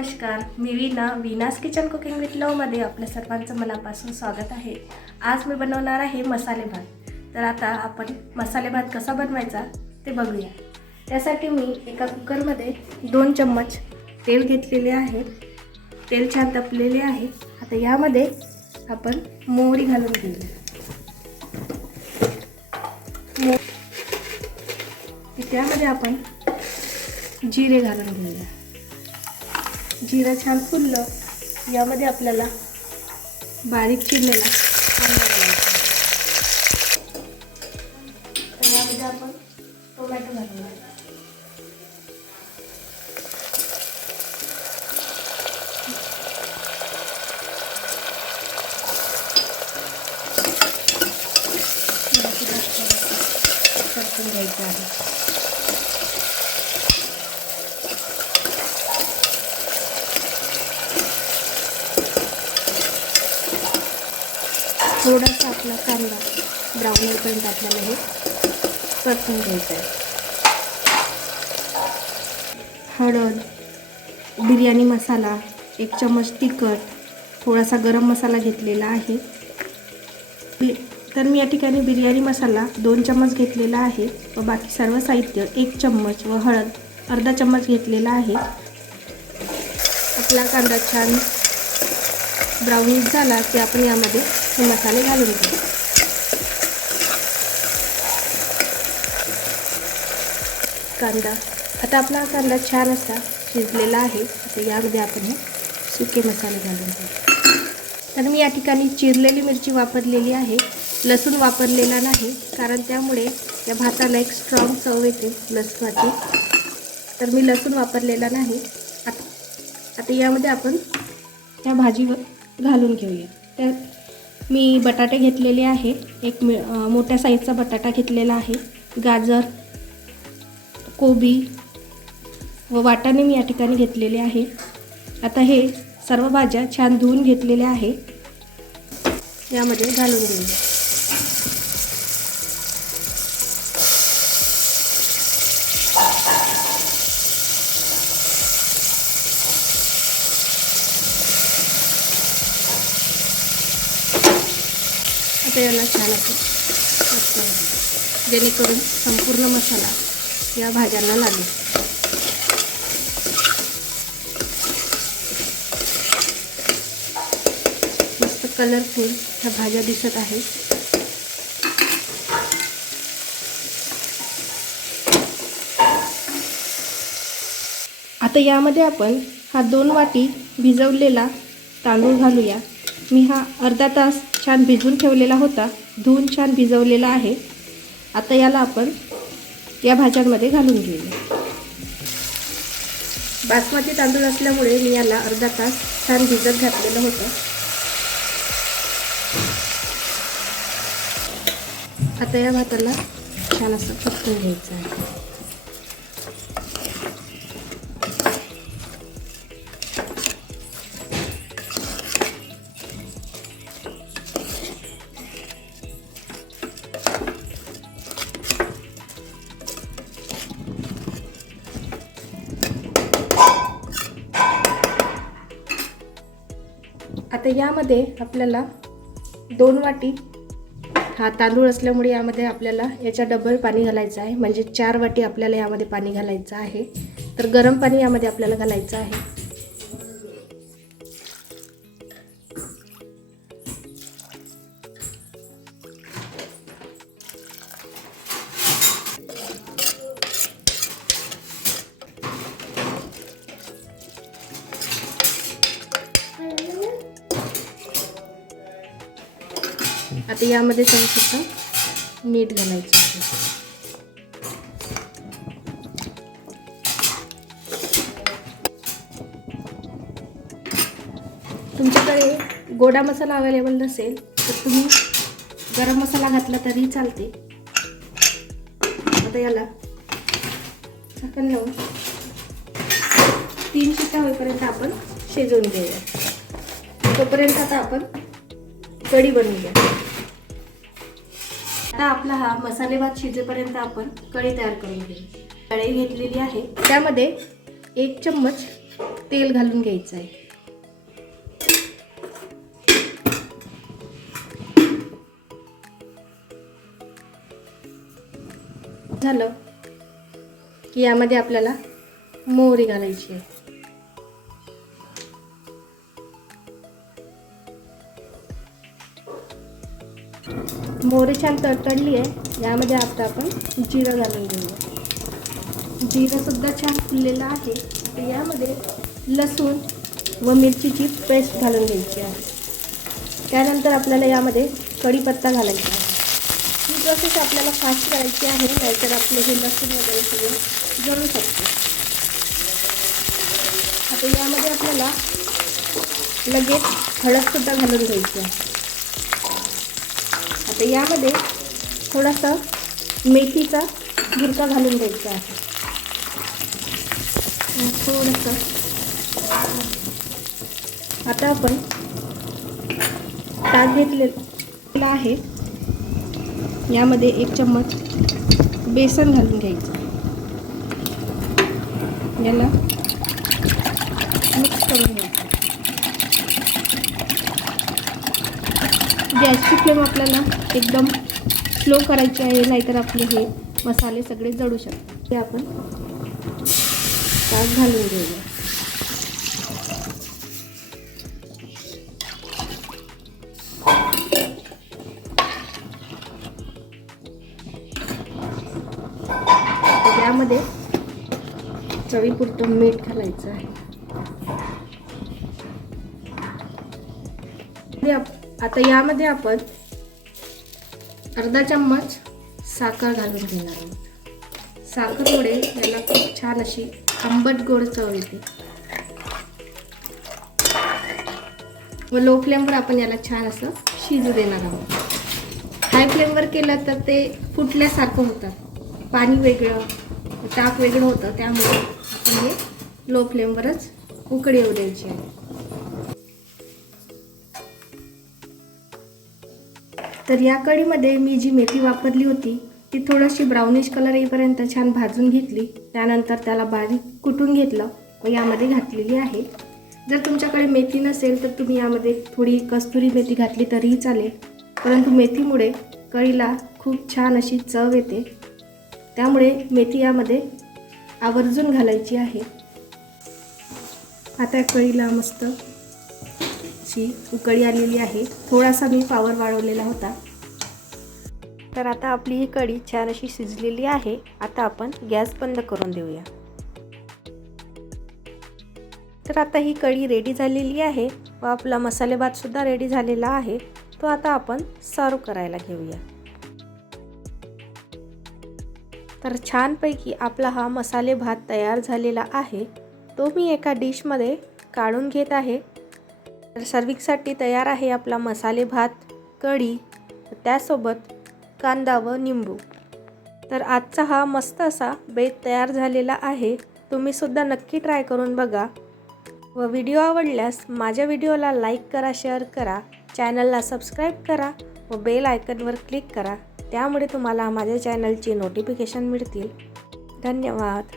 नमस्कार मी Veena Veena's kitchen cooking with लवमध्ये आपल्या सर्वांचं मनापासून स्वागत आहे. आज मी बनवणार आहे मसाले भात. तर आता आपण मसाले भात कसा बनवायचा ते बघूया. त्यासाठी मी एका कुकरमध्ये दोन चम्मच तेल घेतलेले आहे. तेल छान तपलेले आहे. आता यामध्ये आपण मोहरी घालून घेऊया. मो त्यामध्ये आपण जिरे घालून घेऊया. जिरं छान फुललं. यामध्ये आपल्याला बारीक चिरलेला कांदा घालायचा यामध्ये आपण टोमॅटो घालूया परतून घ्यायचं आहे. थोडासा आपला कांदा ब्राऊन होईपर्यंत आपल्याला हे परतून घ्यायचं आहे. हळद बिर्याणी मसाला एक चम्मच तिखट थोडासा गरम मसाला घेतलेला आहे. तर मी या ठिकाणी बिर्याणी मसाला दोन चम्मच घेतलेला आहे व बाकी सर्व साहित्य एक चम्मच व हळद अर्धा चम्मच घेतलेला आहे. आपला कांदा छान ब्राउनिश झाला की आपण यामध्ये हे मसाले घालून घेऊ. कांदा आता आपला कांदा छान असा शिजलेला आहे. आता यामध्ये आपण हे सुके मसाले घालून घेऊ. तर मी या ठिकाणी चिरलेली मिरची वापरलेली आहे. लसूण वापरलेला नाही कारण त्यामुळे या भाताला एक स्ट्रॉंग चव येते लसणाची तर मी लसूण वापरलेला नाही. आता आता यामध्ये आपण त्या भाजीवर घालून घेऊया. त्या मी बटाटे घेतलेले आहे एक मि मोठ्या साईजचा बटाटा घेतलेला आहे. गाजर कोबी व वाटाणे मी या ठिकाणी घेतलेले आहे आता हे सर्व भाज्या छान धुवून घेतलेल्या आहे यामध्ये घालून घेऊया. आता याला छान असं जेणेकरून संपूर्ण मसाला या भाज्यांना लागेल. मस्त कलरफुल ह्या भाज्या दिसत आहेत. आता यामध्ये आपण हा दोन वाटी भिजवलेला तांदूळ घालूया. मी हा अर्धा तास छान भिजवून ठेवलेला होता. धुवून छान भिजवलेला आहे. आता याला आपण या भाज्यांमध्ये घालून घेऊया. बासमती तांदूळ असल्यामुळे मी याला अर्धा तास छान भिजत घातलेलं होतं. आता या भाताला छान असं पटकन घ्यायचं आहे. आता यामध्ये आपल्याला दोन वाटी हा तांदूळ असल्यामुळे यामध्ये आपल्याला याच्या डबल पाणी घालायचं आहे. म्हणजे चार वाटी आपल्याला यामध्ये पाणी घालायचं आहे. तर गरम पाणी यामध्ये आपल्याला घालायचं आहे. आता यामध्ये चमचेचं मीठ घालायचं आहे. तुमच्याकडे गोडा मसाला अवेलेबल नसेल तर तुम्ही गरम मसाला घातला तरी चालते. आता याला झाकण लावून तीन शिट्या होईपर्यंत आपण शिजवून घेऊया. तोपर्यंत आता आपण कढी बनवूया. आता आपला हा मसाले भात शिजेपर्यंत आपण कढी तयार करून घेऊ. कढई घेतलेली आहे. त्यामध्ये एक चम्मच तेल घालून घ्यायचं आहे. झालं. की यामध्ये आपल्याला मोहरी घालायची आहे. मोहरी छान तडतडली आहे. यामध्ये आता आपण जिरं घालून घेऊया. जिरंसुद्धा छान फुललेलं आहे. तर यामध्ये लसूण व मिरचीची पेस्ट घालून घ्यायची आहे. त्यानंतर आपल्याला यामध्ये कढीपत्ता घालायचा आहे. ही प्रोसेस आपल्याला फास्ट करायची आहे नाहीतर आपले हे लसूण वगैरे सगळं जळू शकतो. आता यामध्ये आपल्याला लगेच हळदसुद्धा घालून घ्यायची आहे. तर यामध्ये थोडासा मेथीचा भुरका घालून द्यायचा आहे. थोडंसं आता आपण ताक घेतलेलं आहे. यामध्ये एक चम्मच बेसन घालून घ्यायचं. याला मिक्स करून घ्यायचं गॅसची फ्लेम आपल्याला एकदम स्लो करायची आहे नाहीतर आपले हे मसाले सगळे जळू शकतात. ते आपण ताक घालून घेऊया. त्यामध्ये चवीपुरतं मीठ घालायचं आहे. आप- आता यामध्ये आपण अर्धा चम्मच साखर घालून घेणार आहोत. साखरमुळे याला खूप छान अशी आंबट गोड चव येते. व लो फ्लेमवर आपण याला छान असं शिजू देणार आहोत. हाय फ्लेमवर केलं तर ते फुटल्यासारखं होतं. पाणी वेगळं ताक वेगळं होतं. त्यामुळे आपण हे लो फ्लेमवरच उकडी येऊ द्यायची आहे. तर या कढीमध्ये मी जी मेथी वापरली होती ती थोडीशी ब्राउनिश कलर येईपर्यंत छान भाजून घेतली. त्यानंतर त्याला बारीक कुटून घेतलं व यामध्ये घातलेली आहे. जर तुमच्याकडे मेथी नसेल तर तुम्ही यामध्ये थोडी कस्तुरी मेथी घातली तरीही चालेल. परंतु मेथीमुळे कळीला खूप छान अशी चव येते. त्यामुळे मेथी यामध्ये आवर्जून घालायची आहे. आता कळीला मस्त ची उकळी आलेली आहे. थोडासा मी पावर वाढवलेला होता. तर आता आपली ही कढी छान अशी शिजलेली आहे. आता आपण गॅस बंद करून देऊया. तर आता ही कढी रेडी झालेली आहे व आपला मसाले भातसुद्धा रेडी झालेला आहे. तो आता आपण सर्व करायला घेऊया. तर छानपैकी आपला हा मसाले भात तयार झालेला आहे. तो मी एका डिशमध्ये काढून घेत आहे. तर सर्विंगसाठी तयार आहे आपला मसाले भात कढी त्यासोबत कांदा व निंबू. तर आजचा हा मस्त असा बेत तयार झालेला आहे. तुम्हीसुद्धा नक्की ट्राय करून बघा व व्हिडिओ आवडल्यास माझ्या व्हिडिओला लाईक करा शेअर करा चॅनलला सबस्क्राईब करा व बेल आयकनवर क्लिक करा. त्यामुळे तुम्हाला माझ्या चॅनलची नोटिफिकेशन मिळतील. धन्यवाद.